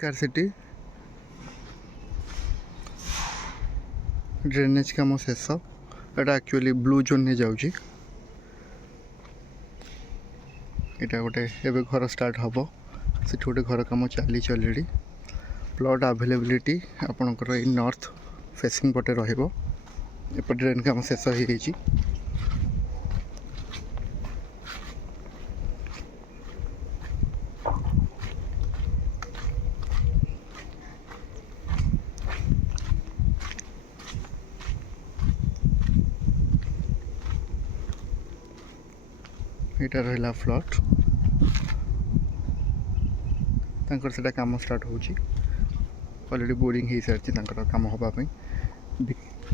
scarcity drainage काम शेष एटा actually blue zone ने जाऊँगी यहाँ गोटे एवं घर स्टार्ट हम से गोटे घर कम चली अलरेडी प्लॉट अवेलेबिलिटी आपणकर नॉर्थ फेसिंग पटे रपटे ड्रेन काम शेष हो यहाँ रहा फ्लट तांकर सेटा काम स्टार्ट होची ऑलरेडी बोरिंग हो सारी काम हाँपाई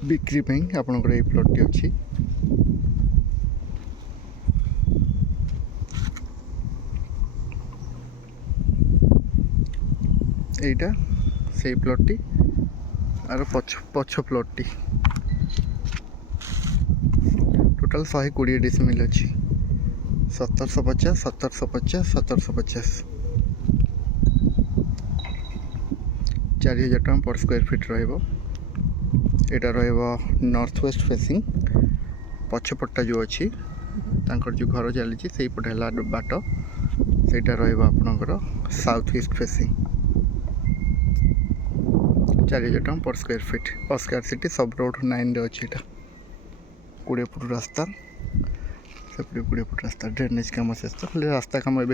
बिक्री आपणकर ये प्लॉट अच्छी यहीटा से प्लॉट टी आर पछ प्लॉट टी टोटाल 120 डिसमिल अच्छी 1750 1750 1750 4000 टका पर स्क्वायर फीट रहा नॉर्थ वेस्ट फेसिंग पछपटा जो अच्छी जो घर चली से पटे बाट से आपणकर साउथ ईस्ट फेसिंग 4000 टका पर स्क्वायर फीट और स्कार्सिटी सब रोड 9 अच्छी 20 फुट रास्ता सेपटे 20 फुट रास्ता ड्रेनेज कम शेष खाली रास्ता कम ए